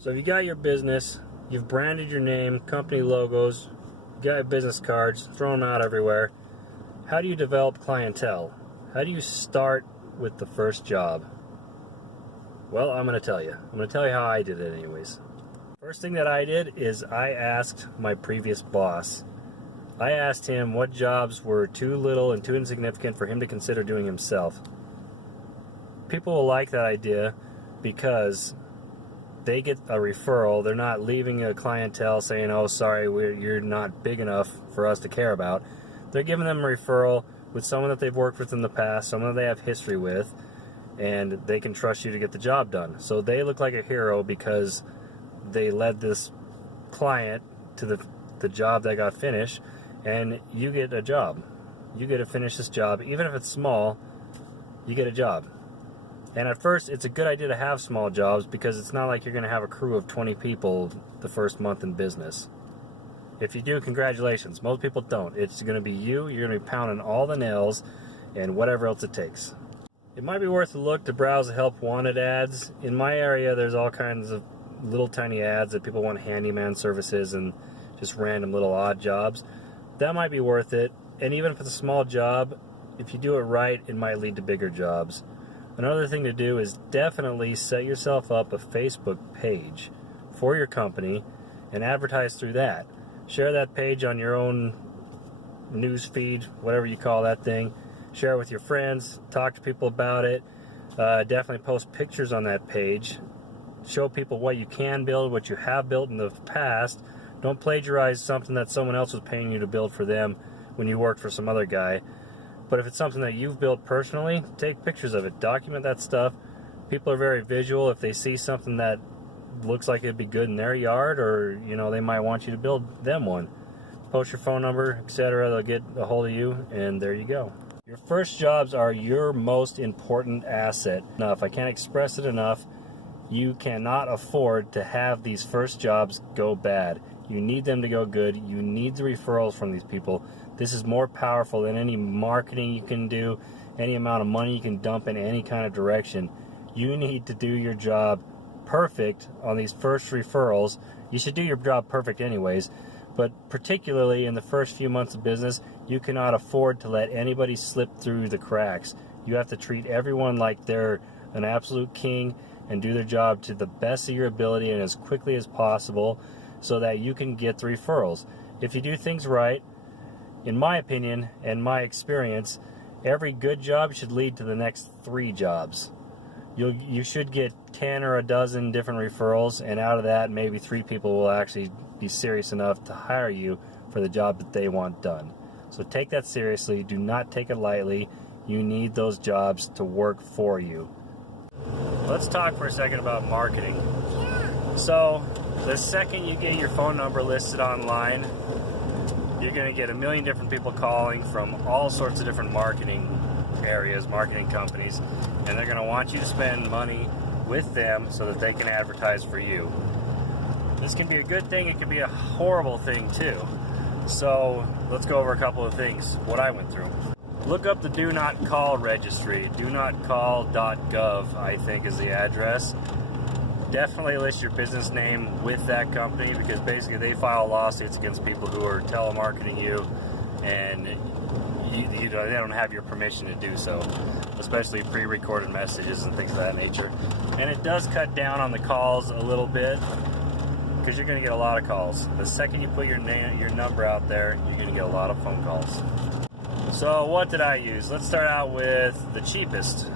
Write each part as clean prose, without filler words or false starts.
So if you got your business, you've branded your name, company logos, you got your business cards, throw them out everywhere. How do you develop clientele? How do you start with the first job? Well, I'm going to tell you. I'm going to tell you how I did it anyways. First thing that I did is I asked my previous boss. I asked him what jobs were too little and too insignificant for him to consider doing himself. People will like that idea because they get a referral. They're not leaving a clientele saying, oh, sorry, you're not big enough for us to care about. They're giving them a referral with someone that they've worked with in the past, someone that they have history with, and they can trust you to get the job done. So they look like a hero because they led this client to the job that got finished, and you get a job. You get to finish this job. Even if it's small, you get a job. And at first, it's a good idea to have small jobs because it's not like you're going to have a crew of 20 people the first month in business. If you do, congratulations. Most people don't. It's going to be you. You're going to be pounding all the nails and whatever else it takes. It might be worth a look to browse the help wanted ads. In my area, there's all kinds of little tiny ads that people want handyman services and just random little odd jobs. That might be worth it. And even if it's a small job, if you do it right, it might lead to bigger jobs. Another thing to do is definitely set yourself up a Facebook page for your company and advertise through that. Share that page on your own news feed, whatever you call that thing. Share it with your friends. Talk to people about it. Definitely post pictures on that page. Show people what you can build, what you have built in the past. Don't plagiarize something that someone else was paying you to build for them when you worked for some other guy. But if it's something that you've built personally, take pictures of it. Document that stuff. People are very visual. If they see something that looks like it'd be good in their yard, or they might want you to build them one. Post your phone number, etc. They'll get a hold of you, and there you go. Your first jobs are your most important asset. Now, if I can't express it enough, you cannot afford to have these first jobs go bad. You need them to go good. You need the referrals from these people. This is more powerful than any marketing you can do, any amount of money you can dump in any kind of direction. You need to do your job perfect on these first referrals. You should do your job perfect anyways, but particularly in the first few months of business, you cannot afford to let anybody slip through the cracks. You have to treat everyone like they're an absolute king and do their job to the best of your ability and as quickly as possible so that you can get the referrals. If you do things right, in my opinion and my experience, every good job should lead to the next 3 jobs. You should get 10 or a dozen different referrals, and out of that, maybe 3 people will actually be serious enough to hire you for the job that they want done. So take that seriously. Do not take it lightly. You need those jobs to work for you. Let's talk for a second about marketing. So the second you get your phone number listed online, you're going to get a million different people calling from all sorts of different marketing areas, marketing companies, and they're going to want you to spend money with them so that they can advertise for you. This can be a good thing, it can be a horrible thing too. So let's go over a couple of things, what I went through. Look up the Do Not Call registry. donotcall.gov, I think, is the address. Definitely list your business name with that company because basically they file lawsuits against people who are telemarketing you, and they don't have your permission to do so, especially pre-recorded messages and things of that nature. And it does cut down on the calls a little bit because you're going to get a lot of calls. The second you put your number out there, you're going to get a lot of phone calls. So what did I use? Let's start out with the cheapest,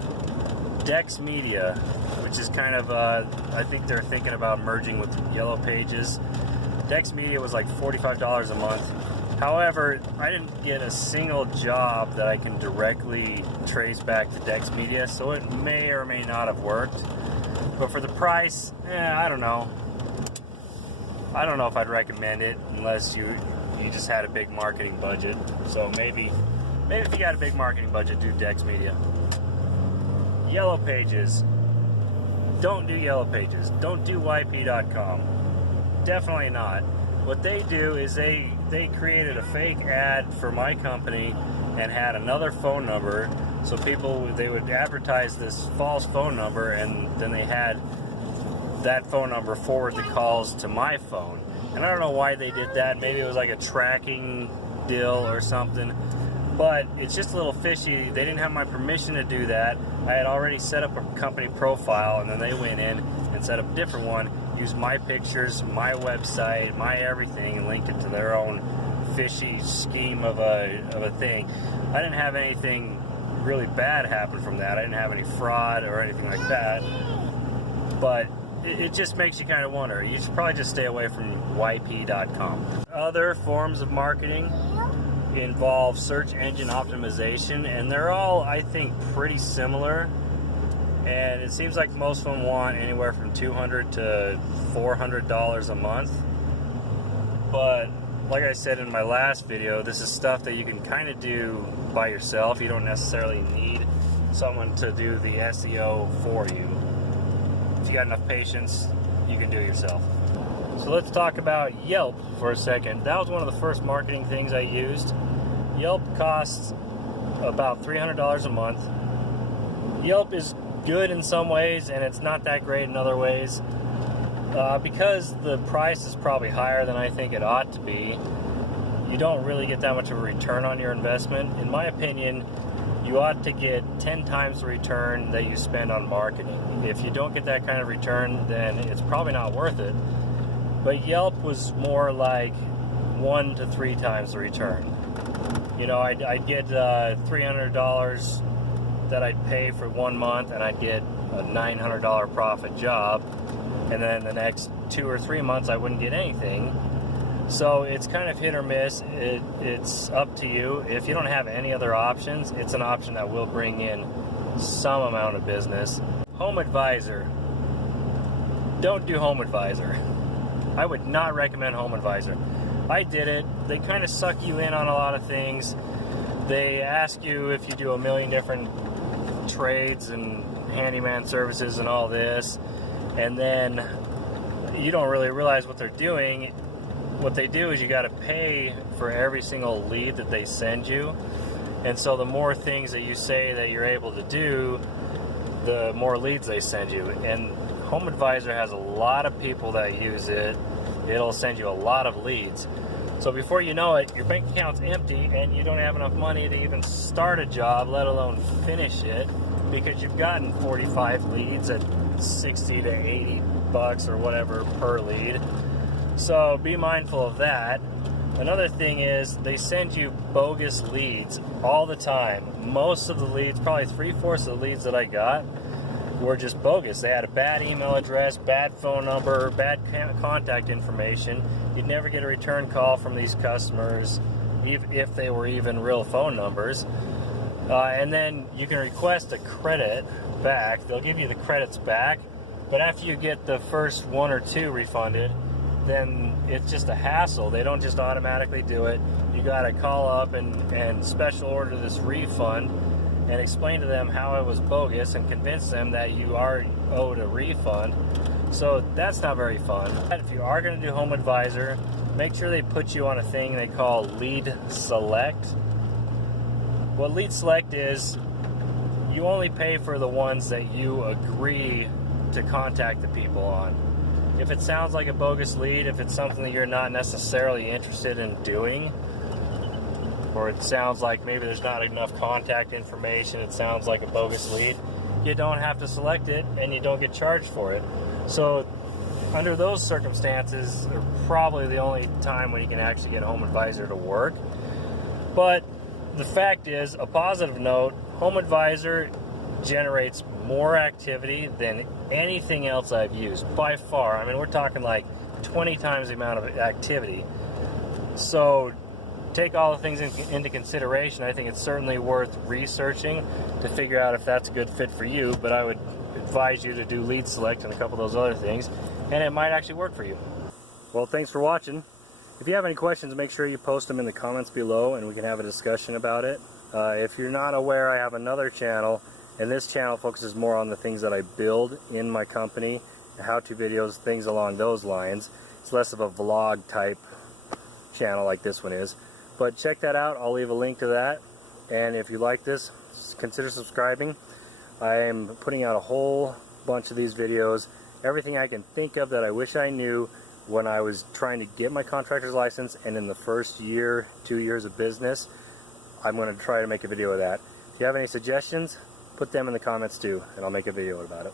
Dex Media, which is kind of, I think they're thinking about merging with Yellow Pages. Dex Media was like $45 a month. However, I didn't get a single job that I can directly trace back to Dex Media, so it may or may not have worked. But for the price, I don't know. I don't know if I'd recommend it unless you just had a big marketing budget. So maybe if you got a big marketing budget, do Dex Media. Yellow Pages. Don't do Yellow Pages. Don't do YP.com. Definitely not. What they do is they created a fake ad for my company and had another phone number, so they would advertise this false phone number, and then they had that phone number forward the calls to my phone. And I don't know why they did that. Maybe it was like a tracking deal or something. But it's just a little fishy. They didn't have my permission to do that. I had already set up a company profile, and then they went in and set up a different one, used my pictures, my website, my everything, and linked it to their own fishy scheme of a thing. I didn't have anything really bad happen from that. I didn't have any fraud or anything like that. But it just makes you kind of wonder. You should probably just stay away from yp.com. Other forms of marketing involve search engine optimization, and they're all, I think, pretty similar. And it seems like most of them want anywhere from $200 to $400 a month. But like I said in my last video, this is stuff that you can kind of do by yourself. You don't necessarily need someone to do the SEO for you. If you got enough patience, you can do it yourself. So let's talk about Yelp for a second. That was one of the first marketing things I used. Yelp costs about $300 a month. Yelp is good in some ways, and it's not that great in other ways. Because the price is probably higher than I think it ought to be, you don't really get that much of a return on your investment. In my opinion, you ought to get 10 times the return that you spend on marketing. If you don't get that kind of return, then it's probably not worth it. But Yelp was more like 1 to 3 times the return. You know, I'd get $300 that I'd pay for 1 month, and I'd get a $900 profit job. And then the next 2 or 3 months I wouldn't get anything. So it's kind of hit or miss. It's up to you. If you don't have any other options, it's an option that will bring in some amount of business. Home Advisor. Don't do Home Advisor. I would not recommend Home Advisor. I did it. They kind of suck you in on a lot of things. They ask you if you do a million different trades and handyman services and all this, and then you don't really realize what they're doing. What they do is you got to pay for every single lead that they send you, and so the more things that you say that you're able to do, the more leads they send you. And Home Advisor has a lot of people that use it. It'll send you a lot of leads. So before you know it, your bank account's empty and you don't have enough money to even start a job, let alone finish it, because you've gotten 45 leads at 60 to 80 bucks or whatever per lead. So be mindful of that. Another thing is they send you bogus leads all the time. Most of the leads, probably 3/4 of the leads that I got, were just bogus. They had a bad email address, bad phone number, bad contact information. You'd never get a return call from these customers, if they were even real phone numbers. And then you can request a credit back. They'll give you the credits back, but after you get the first 1 or 2 refunded, then it's just a hassle. They don't just automatically do it. You got to call up and special order this refund and explain to them how it was bogus and convince them that you are owed a refund. So that's not very fun. If you are going to do Home Advisor, make sure they put you on a thing they call Lead Select. What Lead Select is, you only pay for the ones that you agree to contact the people on. If it sounds like a bogus lead, if it's something that you're not necessarily interested in doing, or it sounds like maybe there's not enough contact information, it sounds like a bogus lead, you don't have to select it and you don't get charged for it. So under those circumstances, are probably the only time when you can actually get Home Advisor to work. But the fact is, a positive note, Home Advisor generates more activity than anything else I've used, by far. I mean, we're talking like 20 times the amount of activity. So take all the things into consideration. I think it's certainly worth researching to figure out if that's a good fit for you, but I would advise you to do Lead Select and a couple of those other things, and it might actually work for you. Well, thanks for watching. If you have any questions, make sure you post them in the comments below and we can have a discussion about it. If you're not aware, I have another channel, and this channel focuses more on the things that I build in my company, how-to videos, things along those lines. It's less of a vlog type channel like this one is. But check that out. I'll leave a link to that. And if you like this, consider subscribing. I am putting out a whole bunch of these videos everything I can think of that I wish I knew when I was trying to get my contractor's license, and in the first year, 2 years of business. I'm going to try to make a video of that. If you have any suggestions, put them in the comments too, and I'll make a video about it.